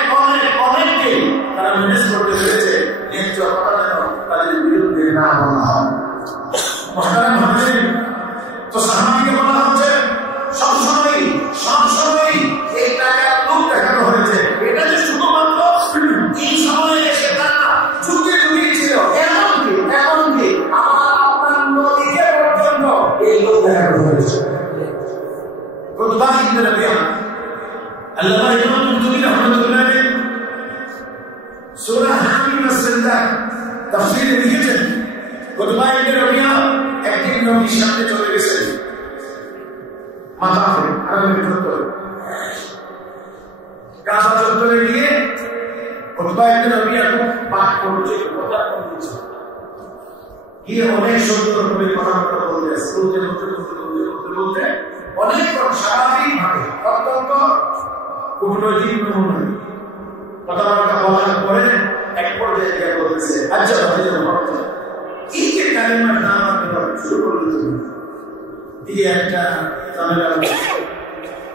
আমাদের অনেককে তারা ম্যানেজ করতে পেরেছে। মহতারাম হাজিরিন, তো সাহাবীকে বলা হচ্ছে সবসময় এই টাকার লোক দেখানো হয়েছে। এটা যে শুধুমাত্র এই সময়ে এসে তা না, যুগে যুগে ছিল। এমনকি আমার আপনার নদীকে পর্যন্ত এই লোক দেখানো হয়েছে। কুতবা ইবনে রাবিয়া আল্লামা ইমাম কুরতুবী রাহমাতুল্লাহ আলাইহি সূরা হামিম as-sajda তাফসীরে লিখেছেন, কুতবা ইবনে রাবিয়া একদিন নবীর সামনে চলে গেছেন মাথাতে আরবি চত্বরে, কাবা চত্বরে গিয়ে কুতবা ইবনে রাবিয়া পাঠ করছে, কথা বলছে, গিয়ে অনেক সুন্দর করে কথাবার্তা বলতে বলতে অনেক স্বাভাবিক ভাবে অত্যন্ত কূটনৈতিক নমুনায় কথাবার্তা বলার পরে এক পর্যায়ে গিয়ে বলতেছে, আচ্ছা এই যে কালিমার নাম আপনি শুরু করলেন দিয়ে একটা ঝামেলা,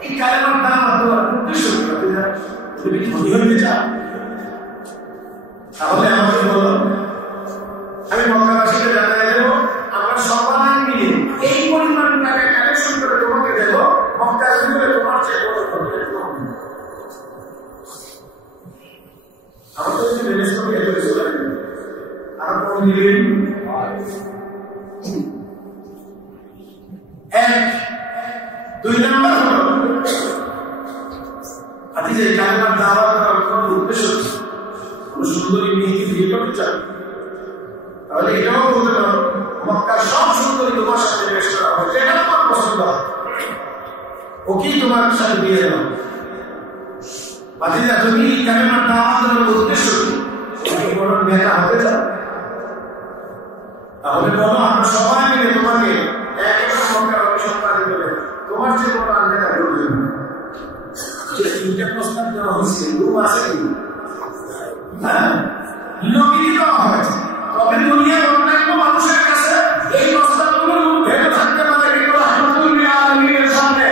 এই কালিমার নাম আপনার উদ্দেশ্য তুমি কি ধনী হতে চাও? তাহলে আমাকে বলো, আমি মক্কাবাসীকে জানাই দেবো, আমরা সবাই মিলে এই পরিমাণ টাকা কালেকশন করে তোমাকে দেবো, মক্কা ভিতরে তোমার চেয়ে বড় হবে। আমরা তো ম্যানেজ করে চলে আর কোনো নিলেন এক। দুই নম্বর হলো হাদিসে কালিমার দাওয়াত করার কোনো উদ্দেশ্য কোন সুন্দরী মেয়েকে বিয়ে করতে চান, তাহলে এটাও বলতে পারো মক্কার সব সুন্দরী তোমার সাথে বেশ করা হয়, যেটা তোমার পছন্দ হয় ওকেই তোমার সাথে বিয়ে দেওয়া। বাতিজা তুমি কালিমার দাওয়াত করার উদ্দেশ্য কি বড় নেতা হতে চাও? তাহলে বলো আমরা সবাই মিলে তোমাকে এক মক্কার অভিসম্পাদ দেবে, তোমার যে বড় নেতা প্রয়োজন। তিনটা প্রস্তাব দেওয়া হয়েছে, রূপ আছে কি? হ্যাঁ, নবীকে দেওয়া হয়েছে, তবে দুনিয়ার অন্যান্য মানুষের কাছে এই প্রস্তাবগুলো ভেবে থাকতে পারে, এগুলো রাহমাতুল্লিল আলামিনের সামনে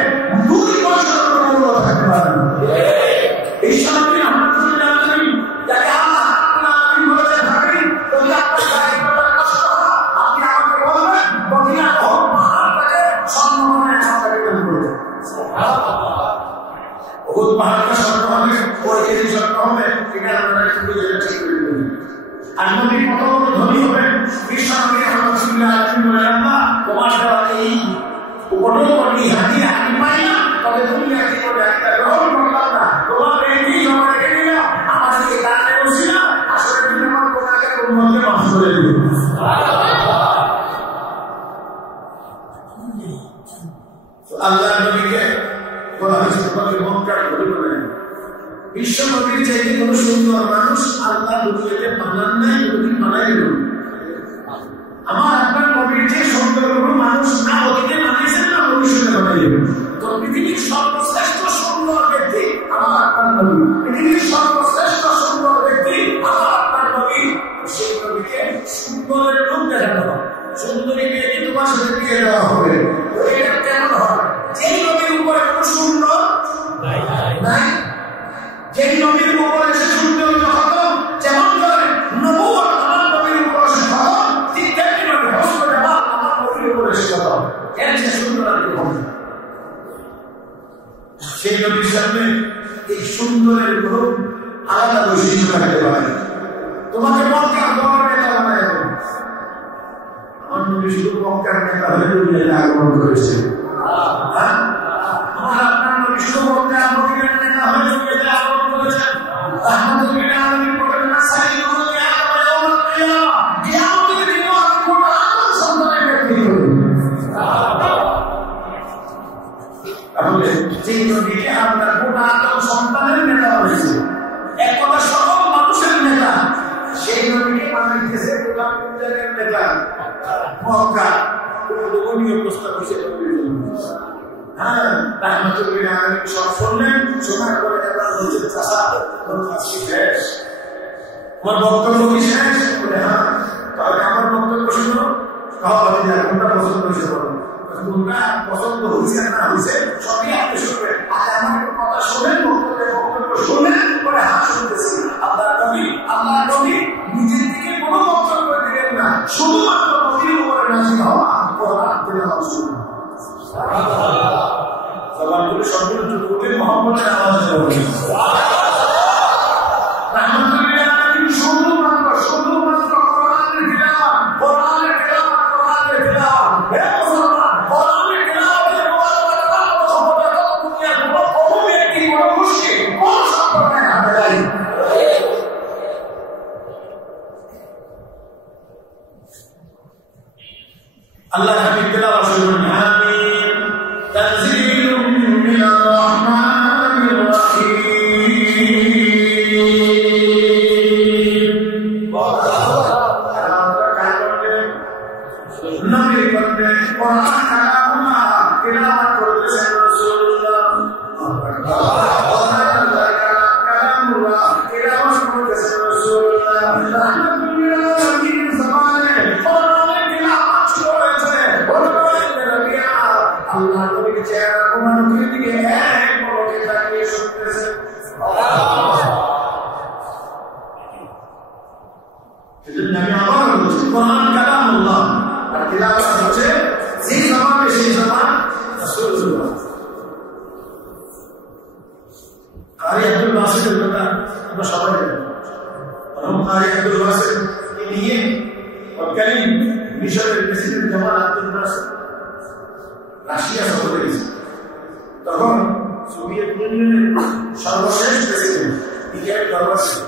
2 বছরের মূল্য থাকতে পারে। এই সামনে রাহমাতুল্লিল আলামিন যাকে আল্লাহ রাব্বুল আলামিন বলেছেন, ভাবি যদি আপনার গায়ে কোনো কষ্ট হয় আপনি আমাকে বলবেন, মদিনা পাহাড়টাকে সম্মানে আপনাকে দান করব। সুবহানাল্লাহ। বহুত পাহাড়টা স্বর্ণ হবে, ওই কেজি স্বর্ণ হবে, এটা আমরা একটু বুঝে ঠিক করে দেব। আর নবী কত বড় ধনী হবেন, বিশ্বনবী রাহমাতুল্লাহ আলাইহি বলেন, আল্লাহ তোমার দেওয়া এই উপটকটি হাদিয়া আমি পাই না, তবে তুমি কি করে একটা গ্রহণ করলাম না, তোমার এই জমা রেখে দিলাম, আমাদেরকে দানে বসি না, আসলে তুমি আমার কোনাকে উম্মতকে মাফ করে দিও। আল্লাহ নবীকে বলা হয়েছে তোমাকে মক্কার ধনী বলেন। বিশ্ব নবীর চাইতে কোন সুন্দর মানুষ আল্লাহ দুনিয়াতে বানান নাই, নবী বানাই দিল। আমার আপনার নবীর যে সুন্দর কোন মানুষ না অতীতে বানাইছেন না ভবিষ্যতে বানাইবেন। তো পৃথিবীর সর্বশ্রেষ্ঠ সুন্দর ব্যক্তি আমার আপনার নবী, পৃথিবীর সর্বশ্রেষ্ঠ সুন্দর ব্যক্তি আমার আপনার নবী। সেই নবীকে সুন্দরের রূপ দেখানো হয়, সুন্দরী মেয়েকে তোমার সাথে বিয়ে দেওয়া হবে। এটা কেমন হয়? যেই নবীর উপরে কোন সুন্দর নাই, যেই নবীর উপরে সে সৌন্দর্য খতম, যেমন করে নবুয়ত আমার নবীর উপরে সে খতম, ঠিক তেমনি ভাবে হযরত জামাল আমার নবীর উপরে সে খতম। এর যে সুন্দর আর কেউ হবে। সেই নবীর সামনে এই সুন্দরের কোনো আলাদা বৈশিষ্ট্য থাকতে পারে। তোমাকে মক্কার বড় নেতা বানায় দেবে। আমার নবী শুধু মক্কার নেতা হয়ে দুনিয়াতে আগমন করেছে। আমার আপনার নবী শুধু মক্কার মদিনার নেতা হয়ে দুনিয়াতে আগমন করেছেন। রাহমাতুল্লিল আলামিন বলেন, সাইয়্যিদুল কিয়ামা ইয়াউমুল কিয়ামা, কিয়ামতের দিনে আমি গোটা আদম সন্তানের ব্যক্তি হই। তাহলে যেই নবীকে আপনার গোটা আদম সন্তানের নেতা হয়েছে, এক কথা সকল মানুষের নেতা, সেই নবীকে বানাইতেছে গোটা পূজারের নেতা। মক্কা কোন লোভনীয় প্রস্তাব হিসেবে হ্যাঁ, রাহমাতুল্লিল আলামিন সব শুনলেন, শোনার পরে এবার বলছেন, চাচা শেষ, আমার বক্তব্য কি শেষ? বলে হ্যাঁ, তাহলে আমার বক্তব্য শুনো। কোনটা পছন্দ হয়েছে বলো, কোনটা পছন্দ হয়েছে না হয়েছে সবই আপনি শুনবেন। আর আমার কথা শোনেন, বক্তব্য শোনেন, পরে হাত শুনতেছি। আল্লাহ নবী নিজের দিকে কোনো বক্তব্য দিলেন না, শুধুমাত্র নবীর উপরে নাযিল হওয়া আল্লাহ হাবিব তেলাওয়াত করুন আমিন তানজিলুম মিনার রহমানির রহিম নবী বলতে কোরআন কালামুল্লাহ তেলাওয়াত করতেছেন রাসূলুল্লাহ কালামুল্লাহ তেলাওয়াত করতেছেন রাসূলুল্লাহ আল্লাহ নবীর চেহারা মুবারকের দিকে এক পলকে তাকিয়ে শুনতেছেন এজন্য আমি আবার বলছি কোরআন কালামুল্লাহ আর তিলাওয়াত হচ্ছে যে জবানে সেই জবান রাসূলুল্লাহ কারি আব্দুল বাসিতের কথা আমরা সবাই জানি কারি আব্দুল বাসিত নিয়ে তৎকালীন মিশরের প্রেসিডেন্ট জামাল আব্দুল নাসের রাশিয়া সফরে গেছে তখন সোভিয়েত ইউনিয়নের সর্বশেষ প্রেসিডেন্ট মিখাইল গর্বাচেভ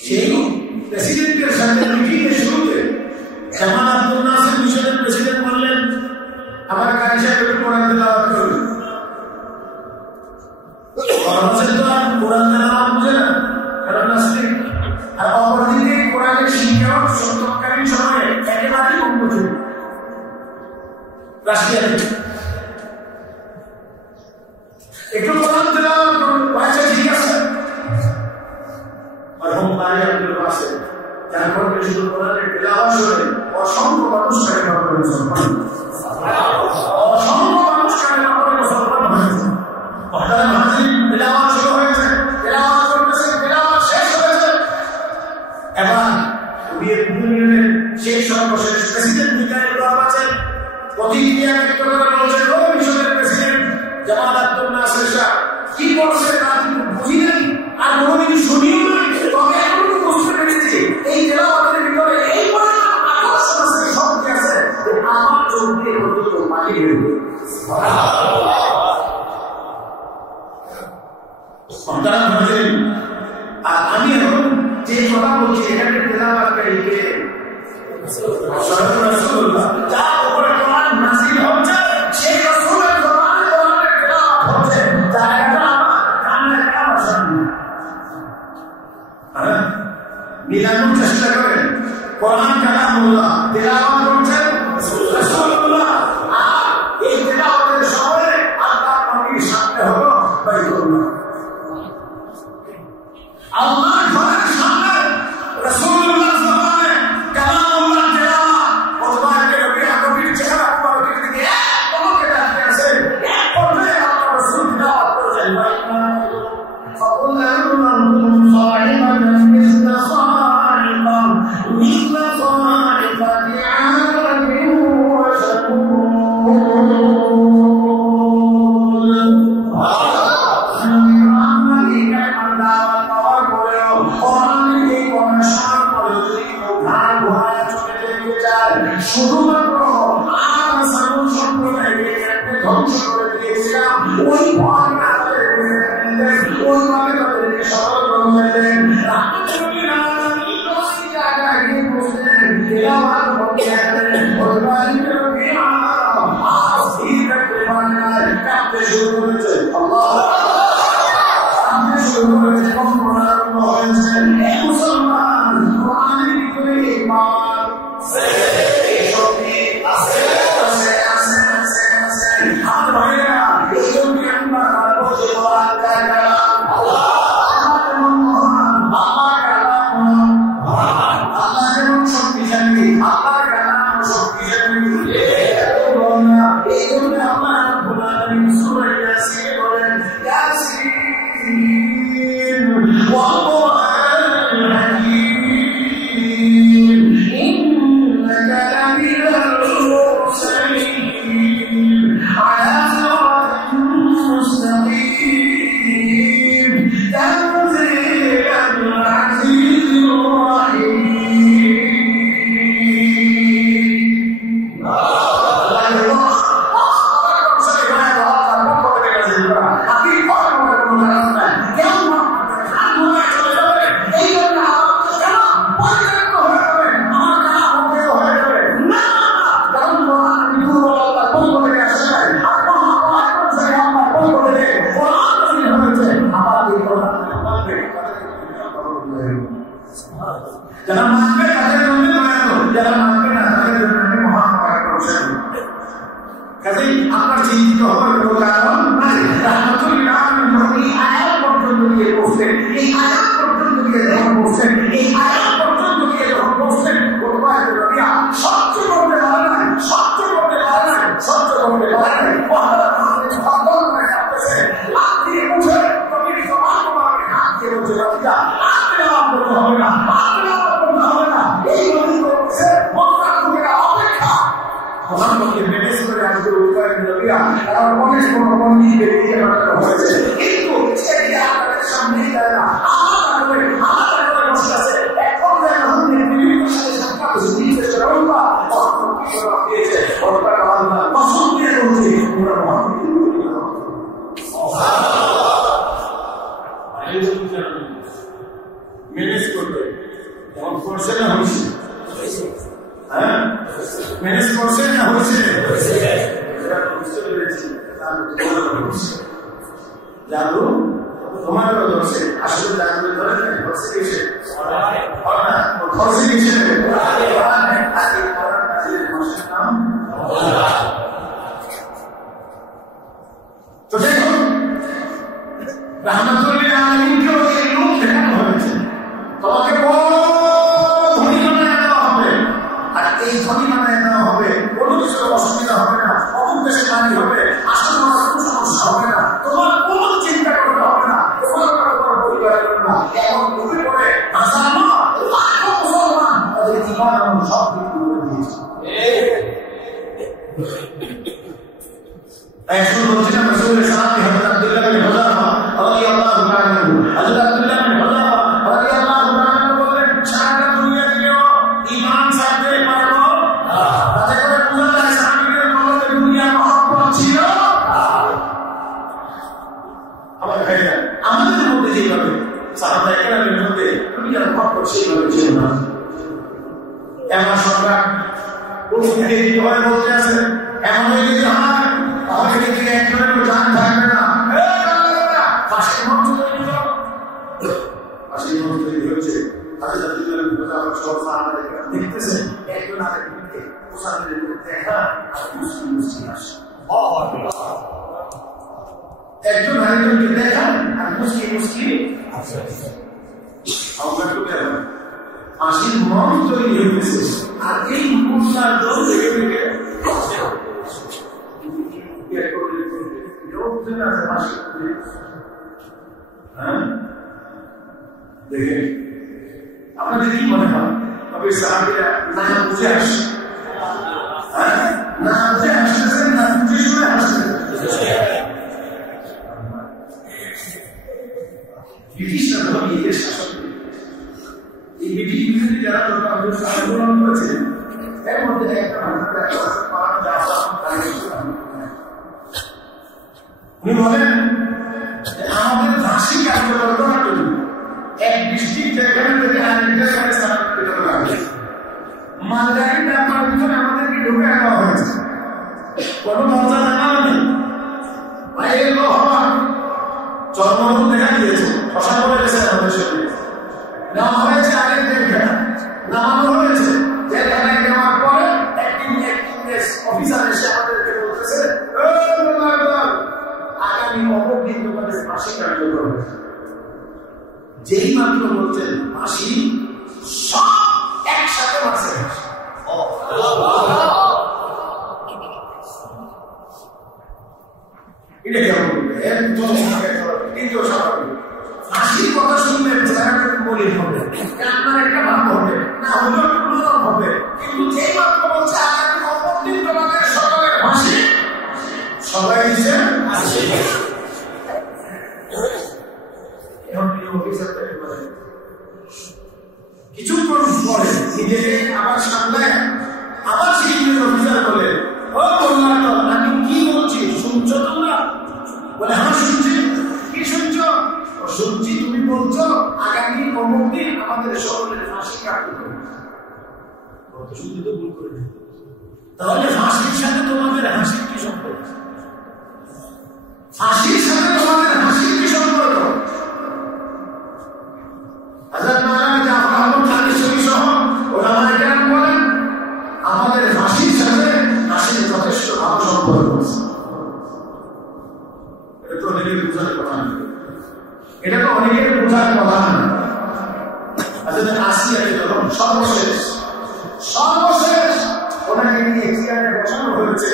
সেই প্রেসিডেন্টের সাথে মিটিংয়ের শুরুতে জামাল আব্দুল নাসের মিশরের প্রেসিডেন্ট বললেন আমার কারি সাহেব কোরআন তেলাওয়াত করুন গর্বাচেভ তো আর কোরআন তেলাওয়াত বুঝে না কারণ নাস্তিক আর অপরদিকে কোরআনের শিক্ষক সত্যকালীন সময়ে একেবারেই অনুমোদিত রাশিয়া একটু কোরআন তেলাওয়াত করুন আচ্ছা ঠিক আছে মরহুম কারি আব্দুল বাসিত তারপর শুরু কোরআনের তেলাওয়াত শুনে অসংখ্য মানুষ কারি বাবা মুসলমান অসংখ্য মানুষ কারি বাবা মুসলমান হয়েছে হঠাৎ হাজির তেলাওয়াত শুরু হয়েছে তেলাওয়াত করতেছে তেলাওয়াত শেষ হয়েছে এবার সোভিয়েত ইউনিয়নের সেই সর্বশেষ প্রেসিডেন্ট মিখাইল গর্বাচেভ প্রতিক্রিয়া ব্যক্ত করে বলছেন ও মিশরের প্রেসিডেন্ট জামাল আব্দুল নাসের শাহ কি বলছেন আপনি বুঝি নাই আর কোনোদিন শুনিও নাই তবে এখনো বুঝতে পেরেছি এই তেলাওয়াতের ভিতরে এই পরিমাণ আকর্ষণ আছে শক্তি আছে যে আমার চোখ দিয়ে পর্যন্ত পানি বের হবে সন্তান হয়েছেন আর আমি এখন যে কথা বলছি এখানে তেলাওয়াতকারীকে রাসূলুল্লাহ যার উপরে কোরআন নাযিল হচ্ছে সেই রাসূলের কোরআনে কোরআনের তেলাওয়াত হচ্ছে জায়গাটা আমার কানে কানে শুনি হ্যাঁ মিলানোর চেষ্টা করেন কোরআন কালামুল্লাহ তেলাওয়াত করছেন রাসূলুল্লাহ আর এই তেলাওয়াতের সময় আল্লাহর নবীর সামনে হলো বাইতুল্লাহ আল্লাহর ঘরের সামনে রাসূলুল্লাহ সাল্লাল্লাহু কালামুল্লাহ তেলাওয়াত ওসমানে নবী নবীর চেহারা মুবারকের দিকে এক পলকে তাকিয়ে আছে এক পলকে আল্লাহ রাসূল তেলাওয়াত করেছেন فقل أنتم صاعقة مثل صاعقة عاد শুধুমাত্র আর সামুন সম্প্রদায়কে ধ্বংস করে দিয়েছিলাম ওই ভয় না ওই ভাবে তাদেরকে সতর্ক করে দেন মুসলমান কোরআনের ভিতরে ঈমান শক্তি আছে আছে আছে আছে আছে যারা মানবে তাদের জন্য দয়ালু, যারা মানবে না তাদের জন্য আমি মহান করছেন। কাজেই আপনার চিন্তিত হওয়ার কোনো কারণ নাই। রাহমাতুল লিল আলামিন এই আয়াত পর্যন্ত গিয়ে বসলেন, এই আয়াত পর্যন্ত গিয়ে যখন বসলেন, এই আয়াত পর্যন্ত গিয়ে যখন বসলেন, কোরবান রবিয়া সহ্য করতে পারে নাই, সহ্য করতে পারে নাই, সহ্য করতে পারে নাই। ভগবান করে কাঁদতেছে, হাত দিয়ে উঠে নবীর জবান মোবারকে হাত দিয়ে বলছে, রবিয়া আপনি আমার করতে হবে না, আপনি আমার করতে হবে না। এই নবী করছে মক্কার লোকেরা অপেক্ষা প্রধানমন্ত্রী ম্যানেজ করে আসবে উপায় রবিয়া তারা অনেক কোনো নিয়ে বেরিয়ে পাঠানো হয়েছে, কিন্তু সেটি আপনাদের সামনেই দেয় না, আলাদা করে বসে আছে। এখন যখন বিভিন্ন সাথে সংখ্যা নিচে রবিয়া দিয়েছে ওটা আল্লাহ পছন্দ দিয়ে বলছে ওরা ম্যানেজ করবে যখন করছে না হয়েছে, হ্যাঁ ম্যানেজ করছে না হয়েছে, বুঝতে পেরেছি জাদু তোমার ধরছে, আসলে জাদু ধরে না, ধরছে কিসে ধরছে কিসে তো দেখুন রাহমাতুল লিল আলামিনকে এই লোক দেখানো হয়েছে, তোমাকে বড় ধনী বানায় দেওয়া হবে, আর এই ধনী বানায় দেওয়া হবে, কোনো কিছুর অসুবিধা হবে না, অবদেশে পানি হবে, আসলে তোমার কোনো সমস্যা হবে না, তোমার কোনো চিন্তা করতে হবে না, তোমার কোনো পরিবার করবে না। এখন তুমি করে হাজার লাখো মুসলমান তাদের জীবন এবং সব কিছু করে দিয়েছে। এখন বলছিলাম রাসূলের সাহাবী হযরত আব্দুল্লাহ বিন হুযাফা রাদিয়াল্লাহু তাআলা আনহু, হযরত আব্দুল্লাহ বিন হুযাফা রাদিয়াল্লাহু তাআলা আনহু বলেন, সারা দুনিয়া দিলেও ঈমান ছাড়তে পারবো না। তাতে করে বোঝা যায় সাহাবীদের মধ্যে দুনিয়ার মহব্বত ছিল। আমাদের মধ্যে যেভাবে সাহাবায়ে কেরামের মধ্যে দুনিয়ার মহব্বত সেইভাবে ছিল না। এমন সরকার প্রতিদিন দিতে হয় বলতে আছে, এমন হয়ে যদি হয় আমাকে দেখে একজনের জান থাকবে না, পাশের মঞ্চ তৈরি করো, পাশের মঞ্চ তৈরি হচ্ছে, তাদের সব সাহাবায়ে কেরাম দেখতেছেন একজন আরেকজনকে পোশাকের দেখা আর মুসলিম মুসলিম আসে, একজন আরেকজনকে দেখান আর মুসলিম মুসলিম আমরা তো দেখেন হাসির মন তৈরি হয়েছে, আর এই মুসলার দল থেকে থেকে দেখেন আপনাদের কি মনে হয় তবে সাহাবীরা না বুঝে আসে, না বুঝে আসতেছেন, না বুঝে শুনে আসছেন। ব্রিটিশরা ধর্ম এই শাসন, এই ব্রিটিশ বিরোধী যারা আন্দোলন করেছে এর মধ্যে একটা উনি বলেন আমাদের ফাঁসি কার্যকর করার জন্য এক ডিস্ট্রিক্ট যেখানে থেকে আরেক জায়গায় স্থানান্তরিত করা হয়েছে, মালগাড়ির ব্যাপার ভিতরে আমাদেরকে ঢুকে দেওয়া হয়েছে, কোনো মর্যাদা নেই, বাইরে হওয়া জন্মগ্রহণ দেখা দিয়েছে, শশা করে গেছে আমাদের শরীরে, নেওয়া হয়েছে আরেক জায়গায়, নামানো হয়েছে যেখানে নেওয়ার পরে অফিসার এসে আমাদেরকে বলতেছে আগামী অমুক দিন তোমাদের ফাঁসি কার্যকর হয়েছে। যেই মাত্র বলছেন ফাঁসি, সব একসাথে মারছে। এটা কেমন ফাঁসির কথা শুনলে মলিন হবে, কান্নার একটা ভাব হবে, না হলেও প্রয়োজন হবে, কিন্তু যেই মাত্র বলছে আগামী অমুক দিন তোমাদের সকলের ফাঁসি, সবাই দিচ্ছে ফাঁসি। কিছুক্ষণ পরে নিজেকে আবার সামলায় আবার সেই অফিসার বলে, ও বললাম আমি কি বলছি শুনছো তোমরা? বলে হ্যাঁ শুনছি। কি শুনছো? শুনছি তুমি বলছো আগামী অমুক দিন আমাদের সকলের ফাঁসি কাটতে হবে। শুনতে তো ভুল করে, তাহলে ফাঁসির সাথে তোমাদের হাসির কি সম্পর্ক? ফাঁসির সাথে তোমাদের হাসির কি সম্পর্ক? হযরত মাওলানা জাফর আহমদ খালিশী সহ অনেকের বোঝার কথা না। আসলে আসিয়াকে যখন সর্বশেষ ওনাকে নিয়ে চেয়ারে বসানো হয়েছে,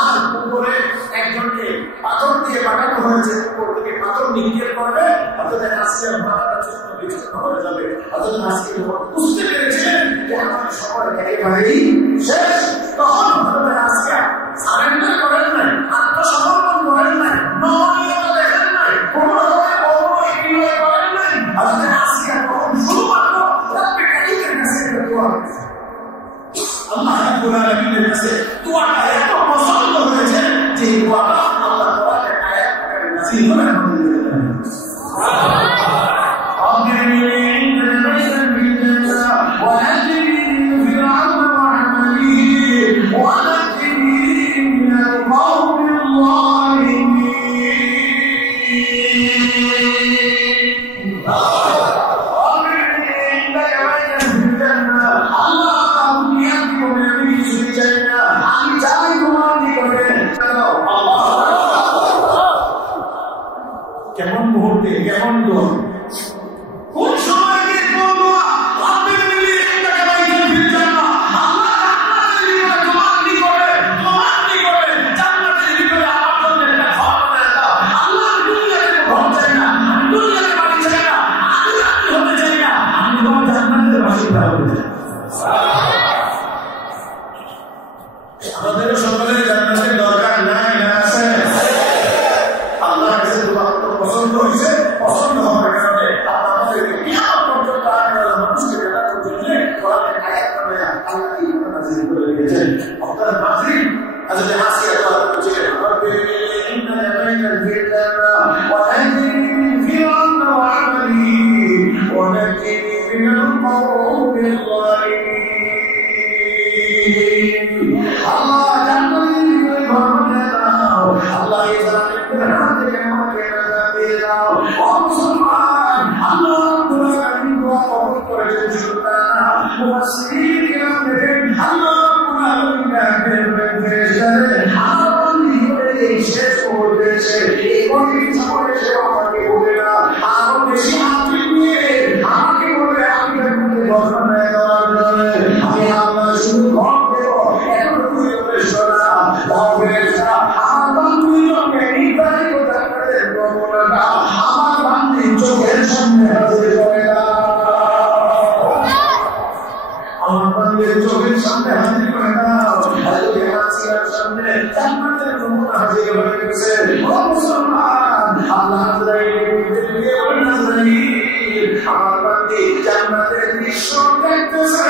আর উপরে একজনকে পাথর দিয়ে বানানো হয়েছে, উপর থেকে পাথর নিক্ষেপ করবে, অর্থাৎ আসিয়ার মাথাটা ছোট্ট বিচ্ছিন্ন হয়ে যাবে। অর্থাৎ আসিয়া বুঝতে পেরেছিলেন যে আমার সময় একেবারেই শেষ। তখন হঠাৎ আসিয়া সারেন্ডার করেন নাই, আত্মসমর্পণ করেন নাই, নমনীয়তা দেখেন নাই, কোনো রকমের অবহেলা করেন নাই। আসলে আসিয়া তখন শুধুমাত্র রব্বে কারীমের কাছে দোয়া করেছে। আল্লাহ রাব্বুল আলামিনের কাছে দোয়াটা এত পছন্দ হয়েছে যে দোয়াটা আল্লাহ কোরআনের আয়াত আকারে নাযিল করে আমাদের দিলেন। কেমন মুহূর্তে কেমন দোয়া, কোন সময় কি বলবো আপনি মিলিয়ে একটা বাইরে ফিরছেন না। আল্লাহ জান্নাতের ভিতরে তোমার কি করে জান্নাতের ভিতরে আমার জন্য একটা ঘর বানায় দাও। আল্লাহ দুনিয়াতে ঘর চাই না, দুনিয়াতে বাড়ি চাই না, আমি হতে চাই না, আমি তোমার জান্নাতের বাসিন্দা হতে চাই। আমাদেরও সকলের জান্নাতের দরকার নাই, না আছে? আল্লাহ কাছে দোয়া পছন্দ হয়েছে, পছন্দ হওয়ার কারণে আমাদেরকে কিয়ামত পর্যন্ত আল্লাহ মানুষকে জান্নাত দিলে কোরআনের আয়াত নামে আল্লাহ এই কথা নাযিল করে রেখেছেন। আপনারা মাগরিব আজকে আসিয়া দোয়া করছিলেন, রব্বি ইন্নাকা বাইনাল ফিতনা ওয়া নাজিনি মিন ফিরআউনা ওয়া আমালি ওয়া নাজিনি মিনাল কওমিল যালিমিন। আল্লাহ জান্নাতের ভিতরে ঘর বানিয়ে দাও, আল্লাহ এই জান্নাতের হাত থেকে আমাকে নাজাত দিয়ে দাও। ও মুসলমান, আল্লাহ রাব্বুল আলামিন দোয়া কবুল করেছেন। সুবহানাল্লাহ, মুফাসসিরিন কিরাম দেখেন আল্লাহ রাব্বুল আলামিন ডাকেন ফেরেশতারে আমার বান্দি করে এই শেষ মুহূর্তে এসে এই কঠিন সময়ে সে আমাকে বলে না, আরো বেশি হাত নিয়ে আমাকে বলে আমি তাকে ঘর বানিয়ে দেওয়ার জন্য আমি আল্লাহ শুধু ঘর দেব, এতটুকু করে শোনা দাও ফেরেশতা। আমার বান্দির জন্য নির্ধারিত জান্নাতের নমুনাটা আমার বান্দির চোখের সামনে হাজির করে দাও। আমার বান্দির চোখের সামনে হাজির করে দাও। আজকে আসিয়ার সামনে জান্নাতের নমুনা হাজির হয়ে গেছে। ও মুসলমান, আল্লাহ দিয়ে বলেন আমার বান্দি জান্নাতের দৃশ্য দেখতেছে,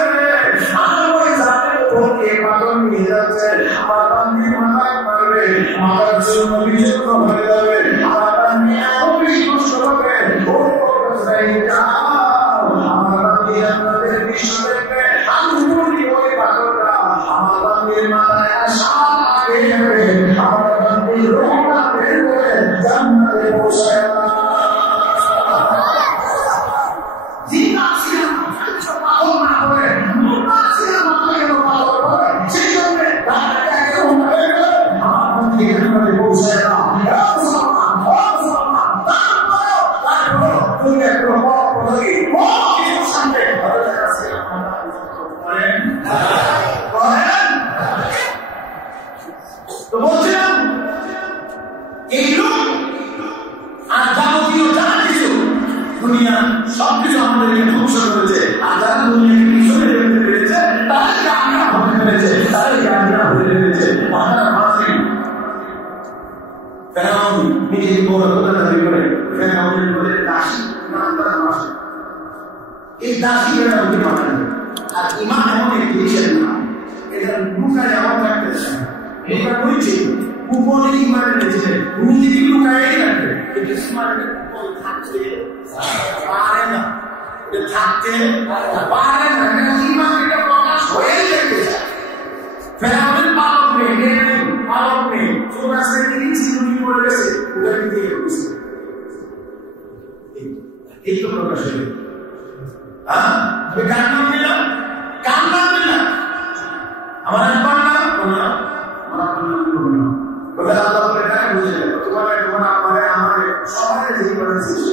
আমার ওই জাতের উপরকে পাগল নিয়ে যাচ্ছে। আমার বান্দি মাথায় মারবে, মাথার জন্য বিচূর্ণ হয়ে যাবে, আমার বান্দি আরো বেশি কষ্ট হবে। আমার বান্দি জান্নাতের দৃশ্য দেখবে, আমি বলি ওই পাগলটা আমার বান্দির মাথায় সাপ আগে যাবে, আমার বান্দির রোহটা বের করে জান্নাতে পৌঁছায় না। তো বলছিলাম এই লোক আর যাবতীয় যা কিছু দুনিয়া সবকিছু আমাদেরকে ধ্বংস করেছে, আর যারা দুনিয়াকে পিছনে ফেলতে পেরেছে তাদেরকে আমরা হতে পেরেছে, তাদেরকে আমরা হতে পেরেছে। মাথার মাঝে ফেরাউন নিজের বড় কথা দাবি করে ফেরাউনের বলে দাসী নাম তার মাসে, এই দাসী ফেরাউনকে মাথায়, আর ইমান এমন একটি জিনিসের নাম, এটা লুকায় এমন থাকতেছে এটা বলছি উপরে ইমান এনেছিলেন, নিজেকে লুকায় রাখবে, কিন্তু ইমানের উপর থাকতে পারে না, থাকতে পারে না, ইমান এটা প্রকাশ হয়ে যেতে চায়। ফেরাউনের পালক নেই, পালক নেই, চোরা শ্রেণী চিরুনি পড়ে গেছে, ওটা দিয়ে গেছে, এই তো প্রকাশ হয়ে কান্না নিলাম, কান্না নিলাম আমার একবার না কোনো তোমার তোমার আমার সবাই জীবনের সৃষ্টি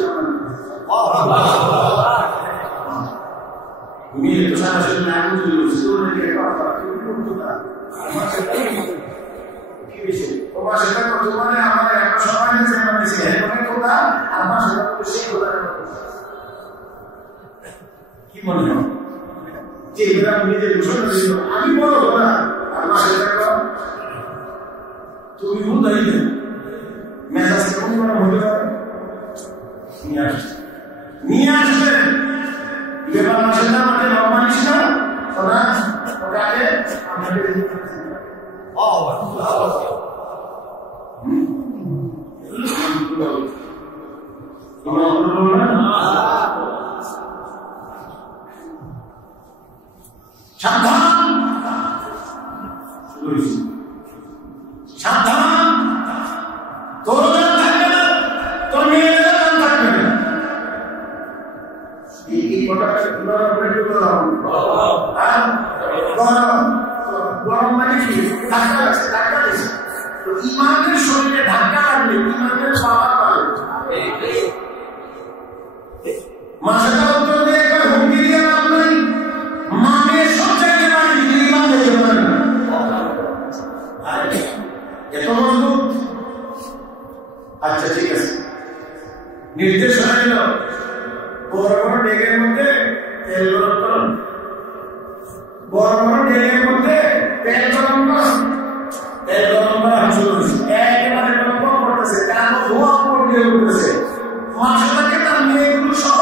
আসলে আমি স্কুলে কথা করতো না আমার সেটা কি বিষয় তোমার সেটা করতো মানে আমার একটা সময় যে মানে সেখানে কথা আমার সেটা সেই কথা কি মনে হয় যে এটা নিজে ঘোষণা দিল আমি বড় কথা আমার সেটা তুমি বুঝাই না মেজাজ কেমন করা হতে পারে নিয়ে আসবেন এবার মাসে না মানে নর্মালিস না ওরা ওটাকে আমাদের সাবধান সাবধান তোর থাকবে না তোর মেয়েদের থাকবে না এই কথাটা গরম মানে কি ধাক্কা লাগছে তো ইমানের শরীরে ধাক্কা লাগলে ইমানের পাওয়ার পাবে মাসাটা উত্তর দিয়ে একটা হুমকি দিয়ে লাভ নাই মানে সব জায়গায় মানে ইমান হয়ে যাবে না এত মজবুত আচ্ছা ঠিক আছে নির্দেশ হয়ে গেল বড় বড় ডেকের মধ্যে তেল গরম করুন বড় বড় ডেকের মধ্যে তেল গরম করুন তেল গরম করা শুরু হয়েছে একেবারে গরম করতেছে কারণ ধোঁয়া উপর দিয়ে উঠতেছে মাছটাকে তার মেয়েগুলো সহ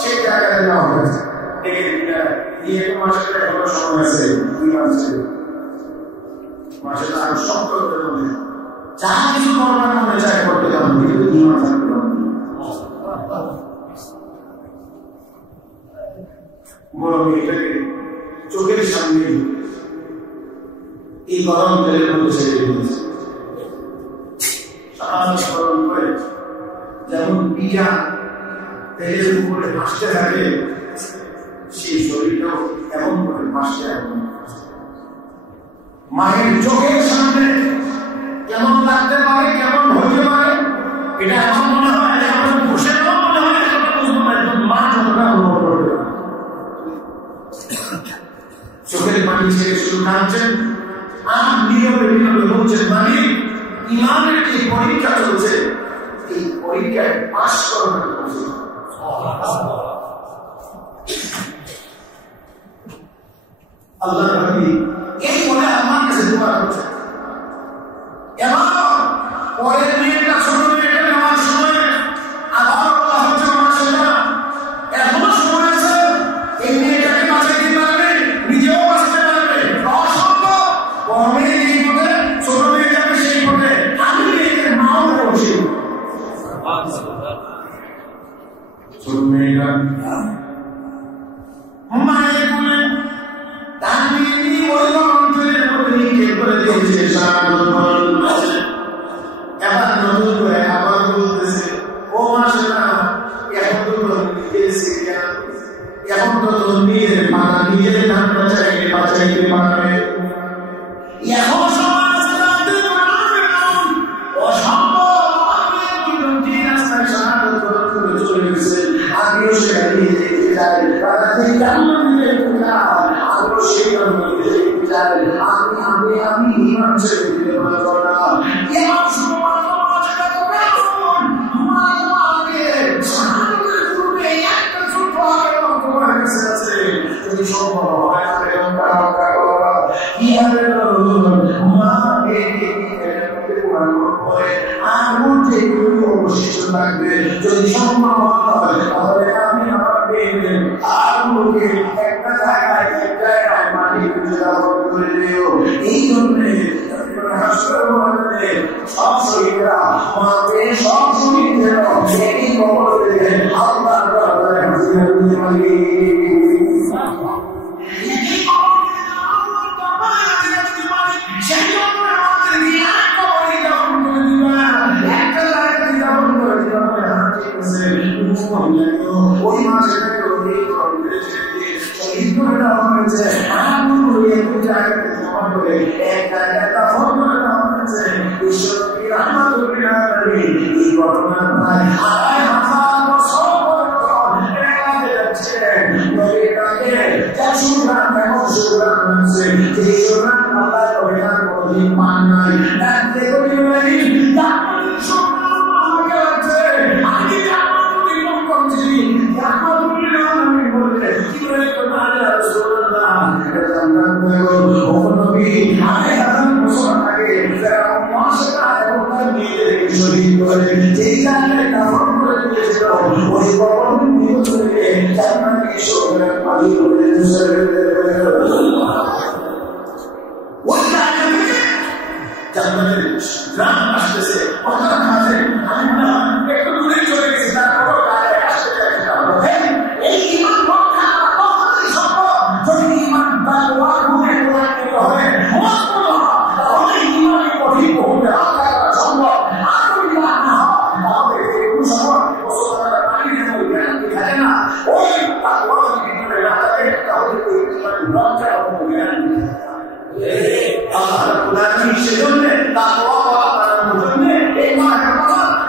সেই জায়গায় নেওয়া হয়েছে ডেকে নিয়ে তো মাছটা এখনো সময় আছে 2 মাস মাছটা আরো শক্ত হতে হবে যা কিছু করবার মনে চায় করতে হবে কিন্তু 2 মাস থাকতে হবে বড় মেয়েটাকে চোখের সামনে এই গরম তেলের মধ্যে ছেড়ে দিয়েছে সাহায্য গরম করে যেমন পিজা তেলের উপরে ভাসতে থাকে সেই শরীরটাও এমন করে ভাসতে এখন মায়ের চোখের সামনে কেমন লাগতে পারে কেমন হতে পারে এটা এমন মনে হয় এখন বসে এমন মনে হয় এটা বুঝবো না একদম মা যতটা অনুভব করবে চোখের পানি ছেড়ে শুধু কাঁদছেন আর নীরবে নীরবে বলছেন মালিক ইমানের যে পরীক্ষা চলছে এই পরীক্ষায় পাস করার আল্লাহ নবী এই বলে আমার কাছে দোয়া করছেন এবার পরের মেয়েটা ছোট মেয়েটা নেওয়ার সময় আবার আল্লাহ হচ্ছে মাশাআল্লাহ এখনো সময় আছে এই মেয়েটাকে বাঁচাইতে পারবে নিজেও বাঁচতে পারবে অসম্ভব বড় মেয়ে এই পথে ছোট মেয়ে যাবে সেই পথে আমি মেয়েদের মাও বসে ছোট মেয়েটা মায়ের বলে তার মেয়ে ওই অঞ্চলের মধ্যে নিয়ে করে দিয়েছে এবার নতুন করে আবার বলতেছে ও মাশাআল্লাহ এখন তো এখন তো তোর নিজের মাথা নিজের ধান বাঁচাইতে পারবে এখন সমাজ অসম্ভব আমি কিন্তু রাস্তায় সাহায্য করে চলে গেছে আমিও সেটা নিয়ে যেতে চাই তারা থেকে আমিও সেটা নিয়ে যেতে চাই আমি ইমান ছেড়ে দিতে পারবো না এমন সময় যদি সম্ভব হয় তাহলে আমি আমার মেয়েদের আগুনকে একটা জায়গায় মাটি করে দিও এই জন্য সব শহীদরা মাকে সব শহীদদের একই খবর দিলে আল্লাহ ওই মাসে এই ঘটনার প্রায় 1000 বছর কোনোদিন পান নাই রাতে কোনোদিন নাই জান্নাতের সুগন্ধ আমাকে লাগছে আমি কি জান্নাতুল ইমান করছি জান্নাতুল ইমান আমি বলতে কি করে তোমার রাসূলুল্লাহ এটা জান্নাত ও নবী আমি হাজার বছর আগে যারা মাশাআল্লাহ এবং তার নিজের শরীর করে যেই জায়গায় কাফন করে দিয়েছিল ওই কবর নিয়ে চলে জান্নাতের সুগন্ধ পানি করে দিয়েছে জান্নাতের গ্রাম আসতেছে ওখানে আছে আমি না একটু দূরে চলে গেছি তারপর গায়ে আসতে চাই এই ঈমান রক্ষা কখনোই সম্ভব যদি ঈমান তাকওয়া গুণে পরিণত হয় তাহলে ঈমানই কঠিন হবে রক্ষা করা সম্ভব আর যদি না হয় তাহলে এই সময় বছর পানি যেমন গ্যারান্টি থাকে না ওই তাকওয়া যদি ভিতরে না থাকে তাহলে ওই ঈমান রক্ষা হবে গ্যারান্টি আল্লাহ রাব্বুল আলামিন সেজন্য তাকওয়া করার জন্য এই মাহফিল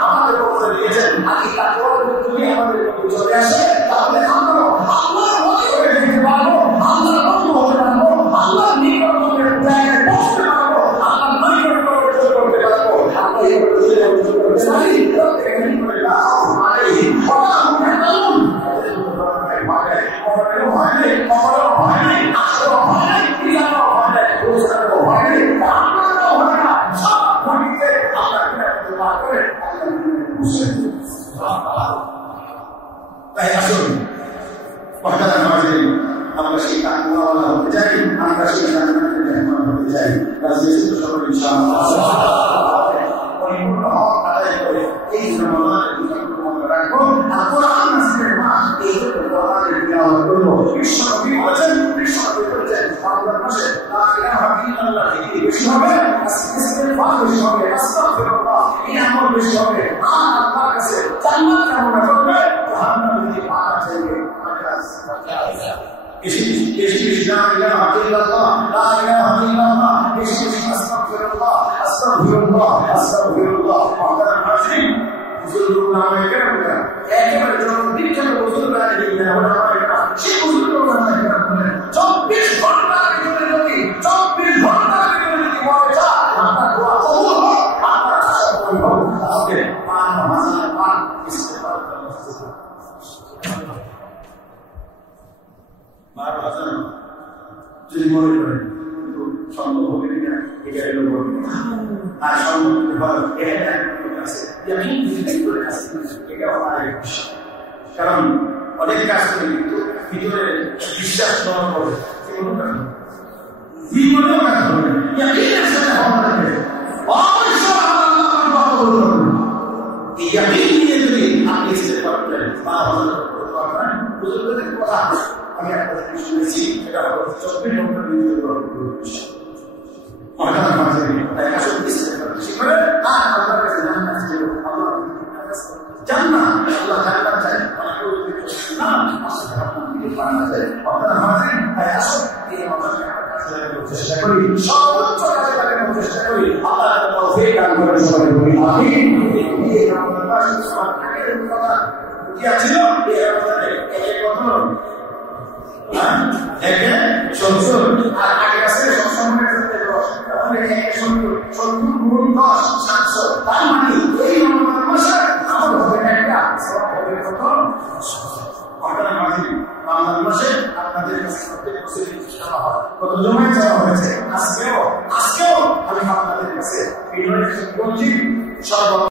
আমাদের উপরে দিয়েছেন আগে তাকওয়া যদি আমাদের মধ্যে চলে আসে তাহলে আমরা আল্লাহর ওয়ালি হয়ে যেতে পারবো আল্লাহর বন্ধু হতে পারবো আল্লাহর নিকটবর্তী জায়গায় পৌঁছতে পারবো আল্লাহর নিকটবর্তী করতে পারবো আমরা এই করতে পারি এখানে করে দাও আলাইহি ওয়া সাল্লাম তাই আসুন পর্দার মাঝে আমরা সেই তাকওয়াওয়ালা হতে চাই আমরা সেই জান্নাতের মেহমান হতে চাই রাজি আছি তো সকলে ইনশাআল্লাহ পরিপূর্ণ হক আদায় করে এই রমজানের দিনগুলো মনে রাখবো আর কোরআন নাযিলের মাস এই কোরআনের তিলাওয়াত করব বিশ্বনবী বলেছেন রমজান মাসে লা ইলাহা ইল্লাল্লাহ জিকির বেশি হবে ইস্তিগফার বেশি হবে আস্তাগফিরুল্লাহ এই আমল বেশি হবে আর আল্লাহর কাছে জান্নাত কামনা করবে জাহান্নাম থেকে পাওয়া যাবে বেশি লা ইলাহা ইল্লাল্লাহ লা ইলাহা ইল্লাল্লাহ বেশি আস্তাগফিরুল্লাহ আস্তাগফিরুল্লাহ আস্তাগফিরুল্লাহ ওয়াদান হাসিন বুজুর্গ নামে কেন একেবারে যখন বিখ্যাত বুজুর্গ আছেন ওরা এটা সেই বুজুর্গ নামে কেন 24 ঘন্টা ভিতরে যদি 24 ঘন্টা ভিতরে যদি বলে যা আপনার দোয়া কবুল হোক আপনার আশা পূরণ হোক তাহলে পান মাসালা পান ইস্তেগফার মার আজান যদি মনে করেন সম্ভব হবে কিনা এটা এলো বলবে আর সম্ভব হবে এটা আছে ইয়াকিন ভিতরে আছে এটা আমাদের কারণ অনেক কাজ করে কিন্তু ভিতরে বিশ্বাস না করে কেমন কাজ জীবনেও কাজ করে ইয়াকিনের সাথে হবে অবশ্যই আল্লাহ বলবেন এই ইয়াকিন নিয়ে যদি আপনি ইস্তেগফার করেন তাহলে আপনার বুঝতে কথা আমি একটা জিনিস শুনেছি এটা হলো 24 ঘন্টা ভিতরে অর্থাৎ মাঝে তাই আসল ইস্তেগফার বেশি করে আর আল্লাহর কাছে জান্নাত চাই আল্লাহ জান্নাত আল্লাহ জান্নাত চাই না আসলে আপনি পাওয়া যায় অর্থাৎ মাঝে তাই আসল এই আমাদের কাছে চেষ্টা করি সর্বোচ্চ কাজে লাগানোর চেষ্টা করি আল্লাহ তাআলা তৌফিক দান করেন সবাই বলি আমিন এই রমজান মাস সবার কথা কি ছিল এই রমজানে এক কথা একে 70 আর আগে আছে সবসময় তাহলে 170 গুণ 10 700 তার মানে এই রমজান মাসে আমল হবে একটা সওয়াব হবে কত আপনারা মাঝে রমজান মাসে আপনাদের কাছে প্রত্যেক বছর ইনশাআল্লাহ কত জমায় যাওয়া হয়েছে আজকেও আমি আপনাদের কাছে বিনয় বলছি সর্ব